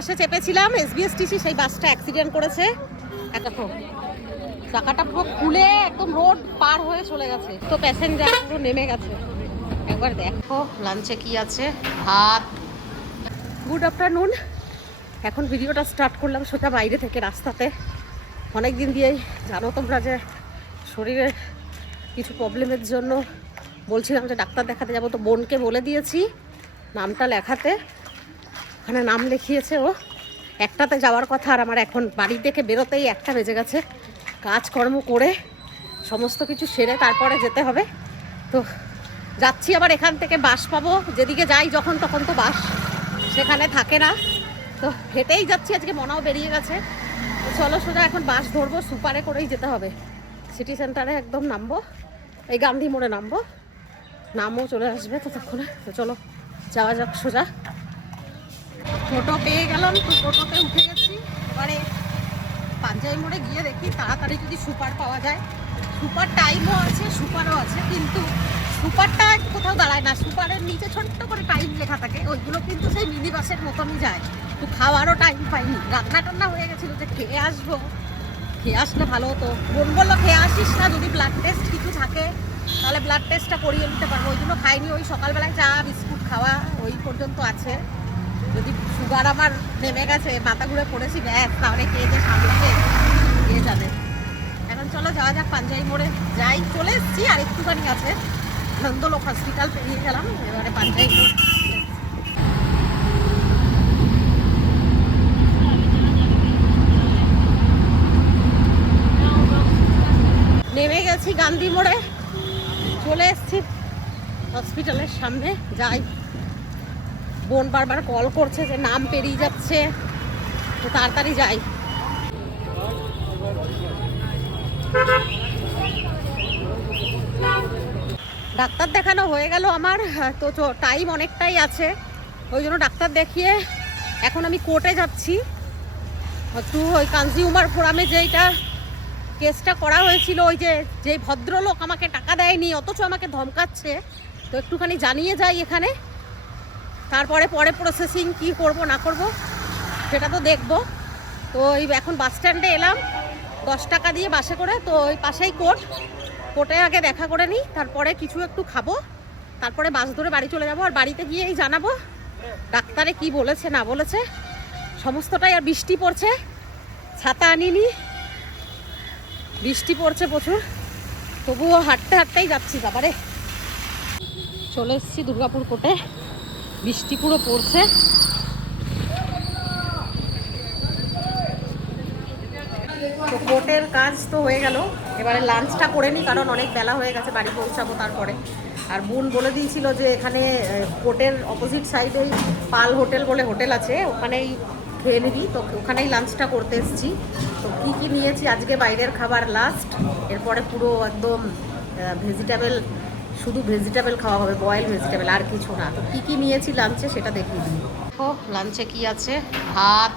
বাসে চেপেছিলাম এসবিএসটিসি সেই বাসটা অ্যাক্সিডেন্ট করেছে। দেখো, চাকাটা পুরো খুলে একদম রোড পার হয়ে চলে গেছে। তো প্যাসেঞ্জার পুরো নেমে গেছে। একবার দেখো লাঞ্চে কি আছে? ভাত। গুড আফটারনুন এখন ভিডিওটা স্টার্ট করলাম সোজা বাইরে থেকে রাস্তাতে। অনেক দিন দিয়েই জানো তোমরা যে শরীরের কিছু প্রবলেমের জন্য বলছিলাম যে ডাক্তার দেখাতে যাব, তো বোনকে বলে দিয়েছি, নামটা লেখাতে। ওখানে নাম লিখিয়েছে, ও। একটাতে যাওয়ার কথা, আর আমার এখন বাড়ি থেকে বেরোতেই একটা বেজে গেছে। কাজকর্ম করে সমস্ত কিছু সেরে তারপরে যেতে হবে। তো যাচ্ছি আবার এখান থেকে বাস পাবো। যেদিকে যাই যখন তখন তো বাস, সেখানে থাকে না। তো হেঁটেই যাচ্ছি, আজকে মনাও বেরিয়ে গেছে। চলো সোজা এখন বাস ধরবো, সুপারে করেই যেতে হবে। সিটি সেন্টারে একদম নামবো, এই গান্ধী মোড়ে নামবো। নামও চলে আসবে ততক্ষণে। তো চলো, যাওয়া যাক সোজা। টোটো পেয়ে গেলাম, তো টোটোতে উঠে গেছি। এবারে পাঞ্জাবি মোড়ে গিয়ে দেখি তাড়াতাড়ি যদি সুপার পাওয়া যায়। সুপার টাইমও আছে, সুপারও আছে, কিন্তু সুপারটা কোথাও দাঁড়ায় না। সুপারের নিচে ছোট্ট করে টাইম লেখা থাকে, ওইগুলো কিন্তু সেই মিনি বাসের মতনই যায়। তো খাওয়ারও টাইম পাইনি। রান্না টান্না হয়ে গেছিল যে খেয়ে আসব। খেয়ে আসলে ভালো হতো। বোন বলল, খেয়ে আসিস না, যদি ব্লাড টেস্ট কিছু থাকে, তাহলে ব্লাড টেস্টটা করিয়ে নিতে পারব। ওই জন্য খাইনি। ওই সকালবেলায় চা, বিস্কুট খাওয়া ওই পর্যন্ত আছে। যদি সুগার আমার নেমে গেছে, মাথা ঘুরে পড়েছি, ব্যাস, তাহলে কে যে সামলাবে? কে যাবে এখন চলো, যাওয়া যাক পাঞ্জাবি মোড়ে। যাই, চলে এসেছি, আর একটুখানি আছে। নন্দলোক হসপিটাল পেরিয়ে গেলাম, এবারে পাঞ্জাবি মোড়। নেমে গেছি গান্ধী মোড়ে। চলে এসেছি হসপিটালের সামনে। যাই। বোন বারবার কল করছে যে নাম পেরিয়ে যাচ্ছে। তো তাড়াতাড়ি যাই। ডাক্তার দেখানো হয়ে গেল আমার। তো টাইম অনেকটাই আছে। ওই জন্য ডাক্তার দেখিয়ে এখন আমি কোর্টে যাচ্ছি। একটু ওই কনজিউমার ফোরামে যেইটা কেসটা করা হয়েছিল, ওই যে, যেই ভদ্রলোক আমাকে টাকা দেয়নি, অথচ আমাকে ধমকাচ্ছে। তো একটুখানি জানিয়ে যাই এখানে। তারপরে পরে প্রসেসিং কি করব, না করব, সেটা তো দেখব। তো এই এখন বাস স্ট্যান্ডে এলাম, দশ টাকা দিয়ে বাসে করে, তো ওই পাশেই কোর্ট। কোর্টে আগে দেখা করে নিই, তারপরে কিছু একটু খাব, তারপরে বাস ধরে বাড়ি চলে যাব। আর বাড়িতে গিয়েই জানাব, ডাক্তারে কি বলেছে, না বলেছে। সমস্তটাই আর বৃষ্টি পড়ছে, ছাতা আনিনি। বৃষ্টি পড়ছে প্রচুর, তবুও হাঁটতে হাঁটতেই যাচ্ছি বাবারে। চলে এসেছি দুর্গাপুর কোর্টে। বৃষ্টি পুরো পড়ছে। তো কোর্টের কাজ তো হয়ে গেল। এবারে লাঞ্চটা করে নিই কারণ অনেক বেলা হয়ে গেছে, বাড়ি পৌঁছাবো তারপরে। আর বোন বলে দিয়েছিল যে এখানে কোর্টের অপোজিট সাইডেই পাল হোটেল বলে হোটেল আছে, ওখানেই খেয়ে নিবি। তো ওখানেই লাঞ্চটা করতে এসেছি। তো কী কী নিয়েছি? আজকে বাইরের খাবার লাস্ট এরপরে পুরো একদম ভেজিটেবল শুধু ভেজিটেবল খাওয়া হবে বয়েল ভেজিটেবল আর কিছু না। তো কী কী নিয়েছি লাঞ্চে সেটা দেখিয়ে দিই। ও লাঞ্চে কি আছে? ভাত,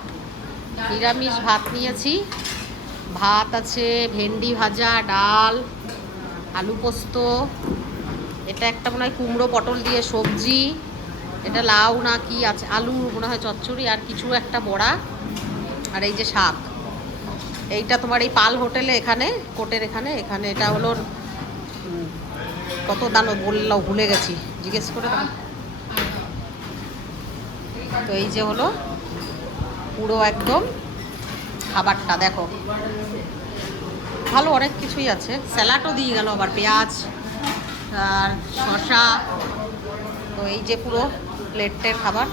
নিরামিষ ভাত নিয়েছি। ভাত আছে ভেন্ডি ভাজা, ডাল, আলু পোস্ত। এটা একটা মনে হয় কুমড়ো পটল দিয়ে সবজি। এটা লাউ না কি আছে? আলু, মনে হয় চচ্চড়ি, আর কিছু একটা বড়া, আর এই যে শাক। এইটা তোমার এই পাল হোটেলে এখানে, কোটের এখানে। এখানে এটা হলো কত দাম বললাম ভুলে গেছি। জিজ্ঞেস করে দাও। তো এই যে হলো পুরো একদম খাবারটা, দেখো। ভালো অনেক কিছুই আছে। স্যালাডও দিয়ে গেল আবার পেঁয়াজ আর শশা তো এই যে পুরো প্লেটের খাবার।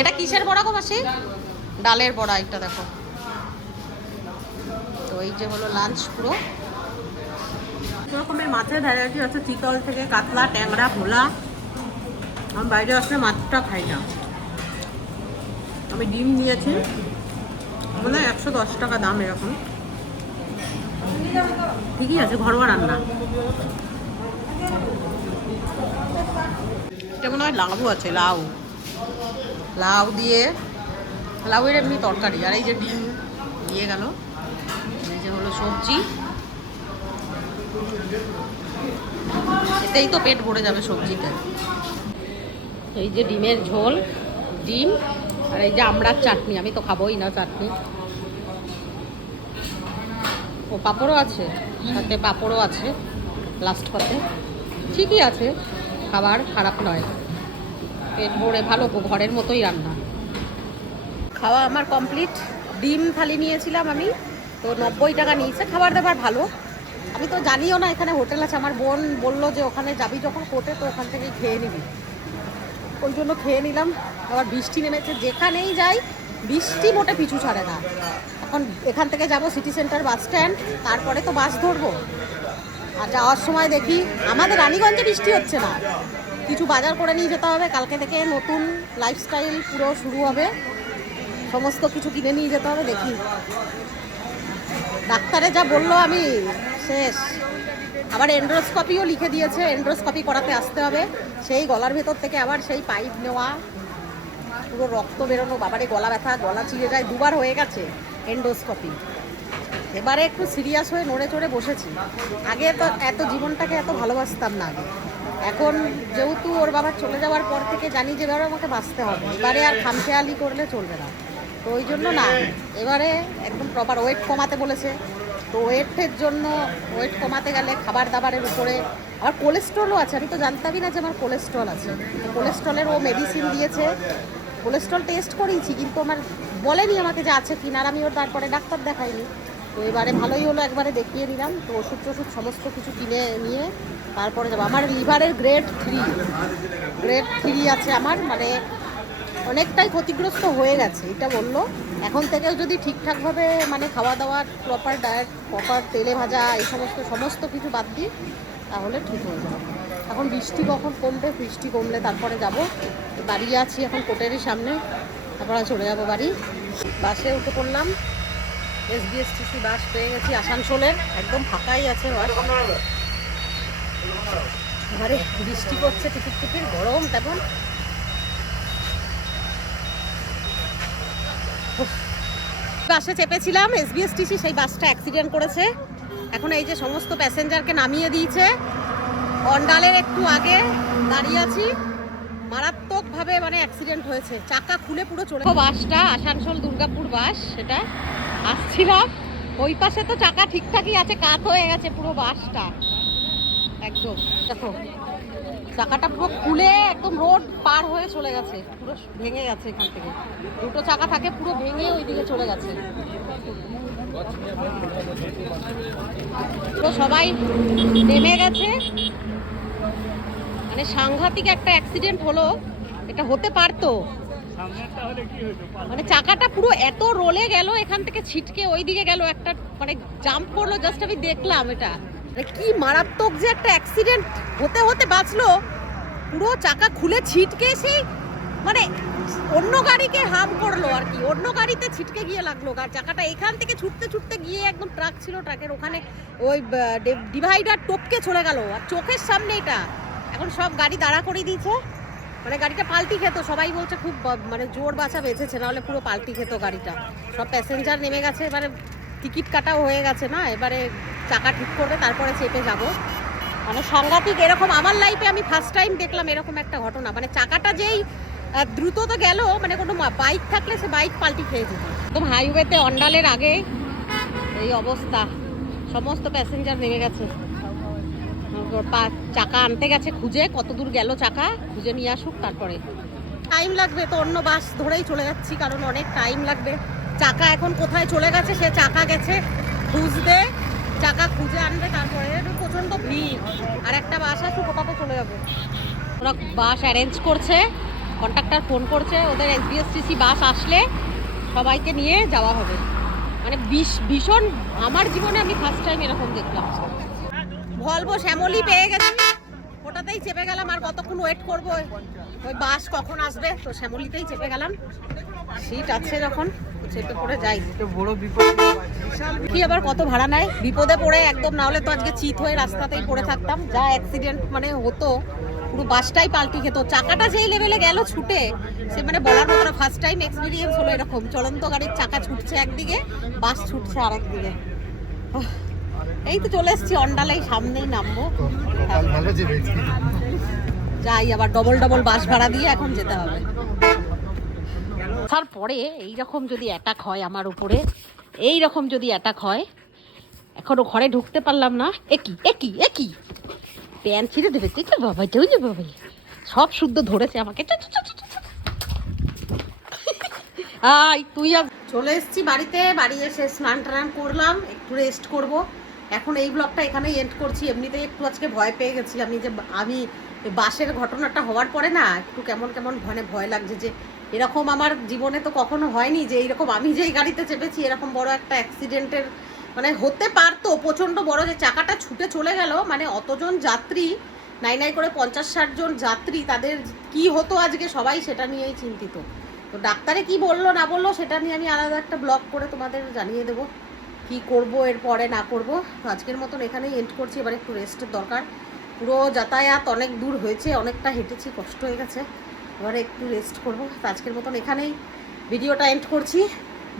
এটা কিসের বড়া গো ডালের বড়া এটা দেখো। তো এই যে হলো লাঞ্চ পুরো। রকমের মাছের ভ্যারাইটি আছে, চিতল থেকে কাতলা, ট্যাংরা, ভোলা। আমি বাইরে আসলে মাছটা খাই না। আমি ডিম নিয়েছি মানে একশো দশ টাকা দাম এরকম। ঠিকই আছে, ঘরোয়া রান্না। এটা মনে হয় লাউ আছে, লাউ। লাউ দিয়ে, লাউয়ের এমনি তরকারি। আর এই যে ডিম দিয়ে গেল। এই যে হলো সবজি। এতেই তো পেট ভরে যাবে সবজিতে। এই যে ডিমের ঝোল, ডিম আর এই যে আমড়ার চাটনি, আমি তো খাবোই না চাটনি। ও পাঁপড়ও আছে, সাথে পাঁপড়ও আছে লাস্ট পথে। ঠিকই আছে, খাবার খারাপ নয়। পেট ভরে ভালো, ঘরের মতোই রান্না। খাওয়া আমার কমপ্লিট ডিম থালি নিয়েছিলাম আমি, তো নব্বই টাকা নিয়েছে, খাবার দাবার ভালো। আমি তো জানিও না, এখানে হোটেল আছে। আমার বোন বলল যে ওখানে যাবি যখন কোর্টে, তো ওখান থেকে খেয়ে নিবি। ওই জন্য খেয়ে নিলাম। আবার বৃষ্টি নেমেছে, যেখানেই যাই, বৃষ্টি মোটে পিছু ছাড়ে না। এখন এখান থেকে যাব সিটি সেন্টার বাস স্ট্যান্ড তারপরে তো বাস ধরবো। আর যাওয়ার সময় দেখি, আমাদের রানীগঞ্জে বৃষ্টি হচ্ছে না। কিছু বাজার করে নিয়ে যেতে হবে। কালকে থেকে নতুন লাইফস্টাইল পুরো শুরু হবে। সমস্ত কিছু কিনে নিয়ে যেতে হবে, দেখি। ডাক্তারে যা বলল আমি, শেষ। আবার এন্ড্রোস্কপিও লিখে দিয়েছে এন্ড্রোস্কপি করাতে আসতে হবে। সেই গলার ভেতর থেকে আবার সেই পাইপ নেওয়া, পুরো রক্ত বেরোনো, বাবারে, গলা ব্যথা, গলা চিড়ে যায়, দুবার হয়ে গেছে এন্ডোস্কপি এবারে একটু সিরিয়াস হয়ে নড়ে চড়ে বসেছি। আগে তো এত জীবনটাকে এত ভালোবাসতাম না আগে। এখন যেহেতু ওর বাবা চলে যাওয়ার পর থেকে জানি যে এবারে আমাকে বাঁচতে হবে। এবারে আর খামখেয়ালি করলে চলবে না। তো ওই জন্য না। এবারে একদম প্রপার ওয়েট কমাতে বলেছে। তো ওয়েটের জন্য ওয়েট কমাতে গেলে খাবার দাবারের উপরে আমার কোলেস্ট্রলও আছে। আমি তো জানতামই না যে আমার কোলেস্ট্রল আছে। কোলেস্ট্রলের ও মেডিসিন দিয়েছে। কোলেস্ট্রল টেস্ট করিয়েছি, কিন্তু আমার বলেনি আমাকে যে আছে আর আমি ওর তারপরে ডাক্তার দেখাইনি। তো এবারে ভালোই হলো একবারে দেখিয়ে নিলাম তো ওষুধ টষুধ সমস্ত কিছু কিনে নিয়ে তারপরে যাব। আমার লিভারের গ্রেড থ্রি গ্রেড থ্রি আছে আমার। মানে অনেকটাই ক্ষতিগ্রস্ত হয়ে গেছে, এটা বলল। এখন থেকে যদি ঠিকঠাকভাবে মানে খাওয়া দাওয়ার প্রপার ডায়েট প্রপার তেলে ভাজা, এই সমস্ত সমস্ত কিছু বাদ দিই, তাহলে ঠিক হয়ে যাবে। এখন বৃষ্টি কখন কমবে? বৃষ্টি কমলে তারপরে যাব। দাঁড়িয়ে আছি এখন কোটেরই সামনে, তারপরে চলে যাব বাড়ি। বাসে উঠে পড়লাম। এসবিএসটিসি বাস পেয়ে গেছি আসানসোলের, একদম ফাঁকাই আছে বাস। ঘরে বৃষ্টি পড়ছে টিকিট টিকিট গরম তেমন। বাসে চেপেছিলাম এসবিএসটিসি সেই বাসটা অ্যাক্সিডেন্ট করেছে। এখন এই যে সমস্ত প্যাসেঞ্জারকে নামিয়ে দিয়েছে। অন্ডালের একটু আগে দাঁড়িয়ে আছি। মারাত্মকভাবে মানে অ্যাক্সিডেন্ট হয়েছে। চাকা খুলে পুরো চলে বাসটা আসানসোল দুর্গাপুর বাস, সেটা আসছিলাম। ওই পাশে তো চাকা ঠিকঠাকই আছে, কাত হয়ে গেছে পুরো বাসটা। একদম। দেখো চাকাটা পুরো খুলে একদম রোড পার হয়ে চলে গেছে। পুরো ভেঙে গেছে এখান থেকে। দুটো চাকা থাকে, পুরো ভেঙে ওইদিকে চলে গেছে। তো সবাই নেমে গেছে। মানে সাংঘাতিক একটা অ্যাক্সিডেন্ট হলো। এটা হতে পারতো। মানে চাকাটা পুরো এত রোলে গেল, এখান থেকে ছিটকে ওই দিকে গেল একটা মানে জাম্প করল জাস্ট আমি দেখলাম এটা। কি মারাত্মক যে একটা অ্যাক্সিডেন্ট হতে হতে বাঁচলো। পুরো চাকা খুলে ছিটকে সেই মানে অন্য গাড়িকে হাম করল আর কি। অন্য গাড়িতে ছিটকে গিয়ে লাগল। চাকাটা এখান থেকে ছুটতে ছুটতে গিয়ে একদম ট্রাক ছিল ট্রাকের ওখানে ওই ডিভাইডার টপকে চলে গেল। আর চোখের সামনে এটা। এখন সব গাড়ি দাঁড়া করে দিয়েছে। মানে গাড়িটা পাল্টি খেত। সবাই বলছে খুব মানে জোর বাঁচা বেঁচেছে। নাহলে পুরো পাল্টি খেত গাড়িটা। সব প্যাসেঞ্জার নেমে গেছে। এবারে টিকিট কাটাও হয়ে গেছে না? এবারে চাকা ঠিক করবে, তারপরে চেপে যাব। মানে সাংঘাতিক এরকম, আমার লাইফে আমি ফার্স্ট টাইম দেখলাম এরকম একটা ঘটনা। মানে চাকাটা যেই দ্রুত তো গেল মানে কোনো বাইক থাকলে সে বাইক পাল্টি খেয়ে যেত। একদম হাইওয়েতে অন্ডালের আগে, এই অবস্থা। সমস্ত প্যাসেঞ্জার নেমে গেছে। চাকা আনতে গেছে খুঁজে, কত দূর গেল চাকা, খুঁজে নিয়ে আসুক তারপরে। টাইম লাগবে, তো অন্য বাস ধরেই চলে যাচ্ছি, কারণ অনেক টাইম লাগবে। চাকা এখন কোথায় চলে গেছে, সে চাকা গেছে খুঁজতে। চাকা খুঁজে আনবে, তারপরে প্রচণ্ড ভিড়। আর একটা বাস আছে ওটাতে চলে যাবে। ওরা বাস অ্যারেঞ্জ করছে কন্ট্রাক্টর ফোন করছে, ওদের এসবিএসটিসি বাস আসলে সবাইকে নিয়ে যাওয়া হবে। মানে ভীষণ, আমার জীবনে আমি ফার্স্ট টাইম এরকম দেখলাম। ভলভো শ্যামলি পেয়ে গেছি। ওটাতেই চেপে গেলাম, আর কতক্ষণ ওয়েট করব? ওই বাস কখন আসবে? তো শ্যামলিতেই চেপে গেলাম। সিট আছে যখন। তো পড়ে যাই। বড় বিপদ কি আবার কত ভাড়া নেয়? বিপদে পড়ে একদম না হলে তো আজকে চিত হয়ে রাস্তাতেই পড়ে থাকতাম। যা অ্যাক্সিডেন্ট মানে হতো পুরো বাসটাই পাল্টি খেত। চাকাটা যেই লেভেলে গেল ছুটে সে মানে বলার মতো ফার্স্ট টাইম এক্সপিরিয়েন্স হলো এরকম। চলন্ত গাড়ির চাকা ছুটছে একদিকে বাস ছুটছে আরেকদিকে। আহ, এই তো চলে এসেছি অন্ডালেই সামনেই নামবো। যাই আবার ডবল ডবল বাস ভাড়া দিয়ে এখন যেতে হবে। তারপরে এই রকম যদি অ্যাটাক হয় আমার উপরে এই রকম যদি অ্যাটাক হয়, এখনও ঘরে ঢুকতে পারলাম না। একই একই একই। প্যান ছিঁড়ে দেবে। তুই তো বাবা তুই যে বাবা সব শুদ্ধ ধরেছে আমাকে। আই তুই চলে এসেছি বাড়িতে। বাড়ি এসে স্নান টান করলাম। একটু রেস্ট করব। এখন এই ব্লগটা এখানেই এন্ড করছি। এমনিতেই একটু আজকে ভয় পেয়ে গেছিলাম এই যে আমি বাসের ঘটনাটা হওয়ার পরে না, একটু কেমন কেমন ভয় ভয় লাগছে যে, এরকম আমার জীবনে তো কখনো হয়নি যে এরকম আমি যেই গাড়িতে চেপেছি, এরকম বড় একটা অ্যাক্সিডেন্টের মানে হতে পারতো, প্রচণ্ড বড় যে চাকাটা ছুটে চলে গেল মানে অতজন যাত্রী, নাই নাই করে পঞ্চাশ ষাট জন যাত্রী, তাদের কি হতো আজকে সবাই সেটা নিয়েই চিন্তিত। তো ডাক্তারে কি বলল না বলল সেটা নিয়ে আমি আলাদা একটা ব্লগ করে তোমাদের জানিয়ে দেবো। কি করব এর পরে না করব। আজকের মতন এখানেই এন্ড করছি, এবার একটু রেস্টের দরকার। পুরো যাতায়াত অনেক দূর হয়েছে, অনেকটা হেঁটেছি, কষ্ট হয়ে গেছে। এবারে একটু রেস্ট করব। আজকের মতন এখানেই ভিডিওটা এন্ড করছি।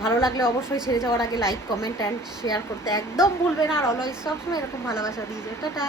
ভালো লাগলে অবশ্যই ছেড়ে যাওয়ার আগে লাইক কমেন্ট অ্যান্ড শেয়ার করতে একদম ভুলবে না। আর অলওয়েজ সবসময় এরকম ভালোবাসা দিয়ে টাটা!